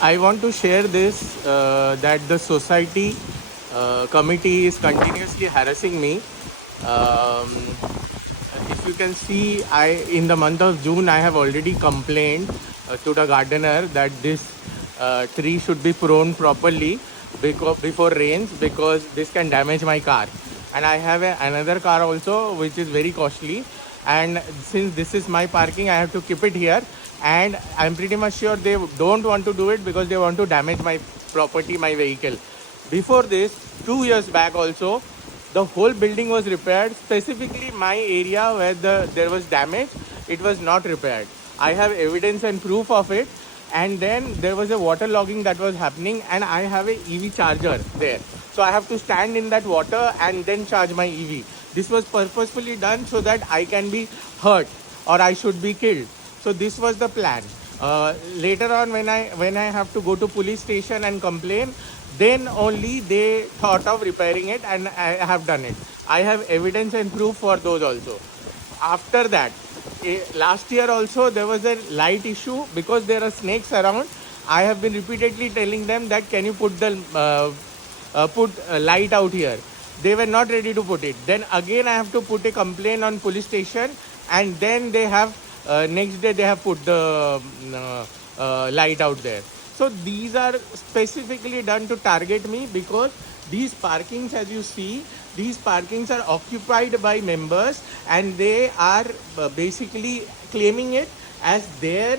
I want to share this that the society committee is continuously harassing me. Um, if you can see, I in the month of June I have already complained to the gardener that this tree should be pruned properly before rains, because this can damage my car. And I have another car also which is very costly, and since this is my parking I have to keep it here, and I'm pretty much sure they don't want to do it because they want to damage my property, my vehicle. Before this, 2 years back also, the whole building was repaired. Specifically my area where there was damage, it was not repaired. I have evidence and proof of it. And then there was a water logging that was happening, and I have a EV charger there, so I have to stand in that water and then charge my EV. This was purposefully done so that I can be hurt or I should be killed. So this was the plan. Later on, when I have to go to police station and complain, then only they thought of repairing it, and I have done it. I have evidence and proof for those also. After that, last year also there was a light issue because there are snakes around. I have been repeatedly telling them that can you put the light out here. They were not ready to put it. Then again I have to put a complaint on police station, and then they have next day they have put the light out there. So these are specifically done to target me, because these parkings, as you see, these parkings are occupied by members, and they are basically claiming it as their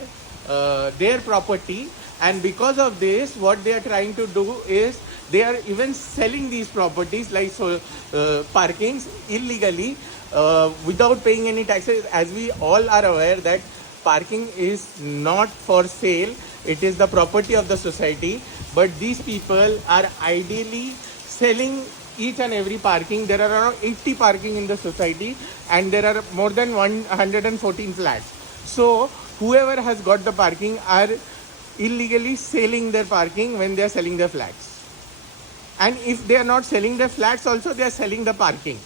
property. And because of this, what they are trying to do is they are even selling these properties like parkings illegally without paying any taxes. As we all are aware that parking is not for sale, it is the property of the society. But these people are ideally selling each and every parking. There are around 80 parking in the society, and there are more than 114 flats. So whoever has got the parking are illegally selling their parking when they are selling their flats. And if they are not selling their flats also, they are selling the parking.